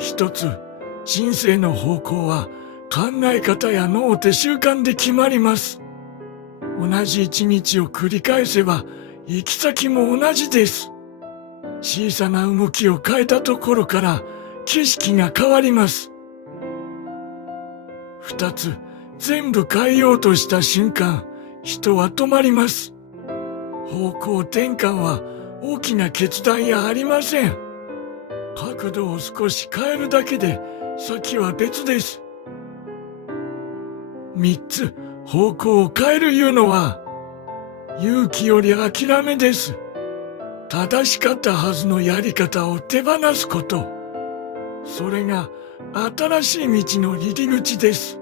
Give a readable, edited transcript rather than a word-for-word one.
一つ、人生の方向は考え方や脳で習慣で決まります。同じ一日を繰り返せば行き先も同じです。小さな動きを変えたところから景色が変わります。二つ、全部変えようとした瞬間、人は止まります。方向転換は大きな決断やありません。角度を少し変えるだけで先は別です。三つ、方向を変えるいうのは勇気より諦めです。正しかったはずのやり方を手放すこと。それが新しい道の入り口です。